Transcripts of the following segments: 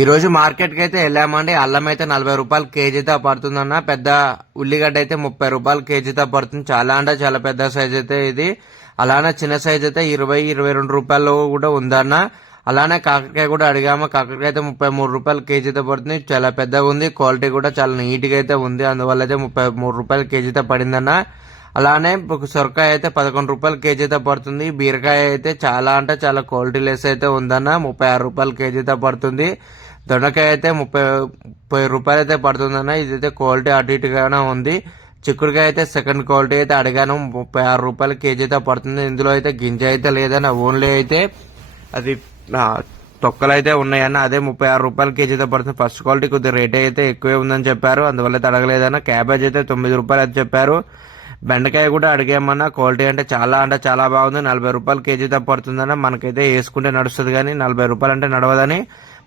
ఈ రోజు మార్కెట్ కి అయితే వెళ్ళామండి. అల్లం అయితే 40 రూపాయలు కేజీతో పడుతుందన్న. పెద్ద ఉల్లిగడ్డ అయితే 30 రూపాయలు కేజీతో పడుతుంది. చాలా అంటే చాలా పెద్ద సైజ్ అయితే ఇది. అలానే చిన్న సైజ్ అయితే 20-22 రూపాయలు కూడా ఉందన్న. అలానే కాకరకాయ కూడా అడిగాము. కాకరకాయ అయితే 33 రూపాయలు కేజీతో పడుతుంది. చాలా పెద్దగా ఉంది. క్వాలిటీ కూడా చాలా నీట్ గా అయితే ఉంది. అందువల్ల అయితే 33 రూపాయలు కేజీతో పడిందన్న. అలానే సొరకాయ అయితే 11 రూపాయలు కేజీతో పడుతుంది. బీరకాయ అయితే చాలా అంటే చాలా క్వాలిటీ లెస్ అయితే ఉందన్న. 36 రూపాయలు కేజీతో పడుతుంది. దొండకాయ అయితే 30 రూపాయలు అయితే పడుతుందన్న. ఇదైతే క్వాలిటీ అటు ఇటుగానే ఉంది. చిక్కుడుకాయ అయితే సెకండ్ క్వాలిటీ అయితే అడిగాను. 36 రూపాయలు కేజీతో పడుతుంది. ఇందులో అయితే గింజ అయితే లేదన్న. ఓన్లీ అయితే అది తొక్కలు అయితే ఉన్నాయన్న. అదే 36 రూపాయలు కేజీతో పడుతుంది. ఫస్ట్ క్వాలిటీ కొద్దిగా రేట్ అయితే ఎక్కువే ఉందని చెప్పారు. అందువల్ల అయితే అడగలేదన్న. క్యాబేజ్ అయితే 9 రూపాయలు అయితే చెప్పారు. బెండకాయ కూడా అడిగామన్నా. క్వాలిటీ అంటే చాలా బాగుంది. 40 రూపాయలు కేజీతో పడుతుందన్న. మనకైతే వేసుకుంటే నడుస్తుంది కానీ 40 రూపాయలు అంటే నడవదని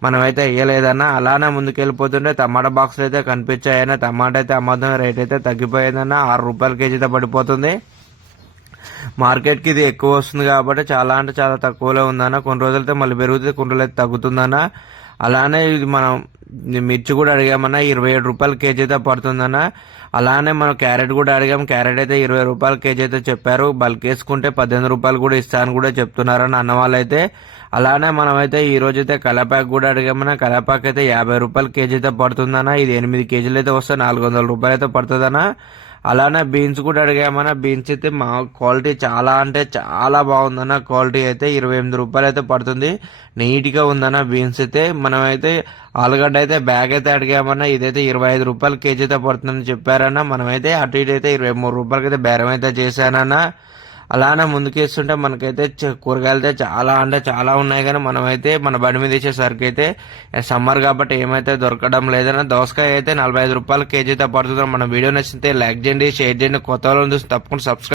మనమైతే వేయలేదన్న. అలానే ముందుకెళ్ళిపోతుంటే టమాటా బాక్సులు అయితే కనిపించాయన్న. టమాటా అయితే అమ్మదం రేట్ అయితే తగ్గిపోయిందన్న. 6 రూపాయలు కేజీతో పడిపోతుంది. మార్కెట్కి ఇది ఎక్కువ వస్తుంది కాబట్టి చాలా అంటే చాలా తక్కువలో ఉందన్న. కొన్ని రోజులైతే మళ్ళీ పెరుగుతుంది, కొన్ని రోజులు అయితే తగ్గుతుందన్న. అలానే ఇది మనం మిర్చి కూడా అడిగామన్నా. 27 రూపాయలు కేజీతో పడుతుందన్న. అలానే మనం క్యారెట్ కూడా అడిగాం. క్యారెట్ అయితే 20 రూపాయలు కేజీ అయితే చెప్పారు. బల్క్ వేసుకుంటే 18 రూపాయలు కూడా ఇస్తారని కూడా చెప్తున్నారని అన్న వాళ్ళైతే. అలానే మనమైతే ఈ రోజు అయితే కలాపాకు కూడా అడిగామన్నా. కలాపాకు అయితే 50 రూపాయలు కేజీతో పడుతుందన్న. ఇది 8 కేజీలు అయితే వస్తే 400 రూపాయలు అయితే పడుతుందన్న. అలానే బీన్స్ కూడా అడిగామన్నా. బీన్స్ అయితే మా క్వాలిటీ చాలా అంటే చాలా బాగుందన్న. క్వాలిటీ అయితే 28 రూపాయలు అయితే పడుతుంది. నీట్ గా ఉందన్న బీన్స్ అయితే. మనమైతే ఆలుగడ్డ అయితే బ్యాగ్ అయితే అడిగామన్నా. ఇదైతే 25 రూపాయలు కేజీతో పడుతుందని చెప్పారన్న. మనమైతే అటు ఇటు అయితే 23 రూపాయలకి అయితే బేరం అయితే చేశానన్న. అలానే ముందుకేస్తుంటే మనకైతే కూరగాయలు అయితే చాలా అంటే చాలా ఉన్నాయి. కానీ మనమైతే మన బండి మీద ఇచ్చేసరికి అయితే సమ్మర్ కాబట్టి ఏమైతే దొరకడం లేదన్న. దోసకాయ అయితే 45 రూపాయలు కేజీతో పడుతుంది. మన వీడియో నచ్చితే లైక్ చేయండి, షేర్ చేయండి. కొత్త వాళ్ళని చూసి తప్పకుండా సబ్స్క్రైబ్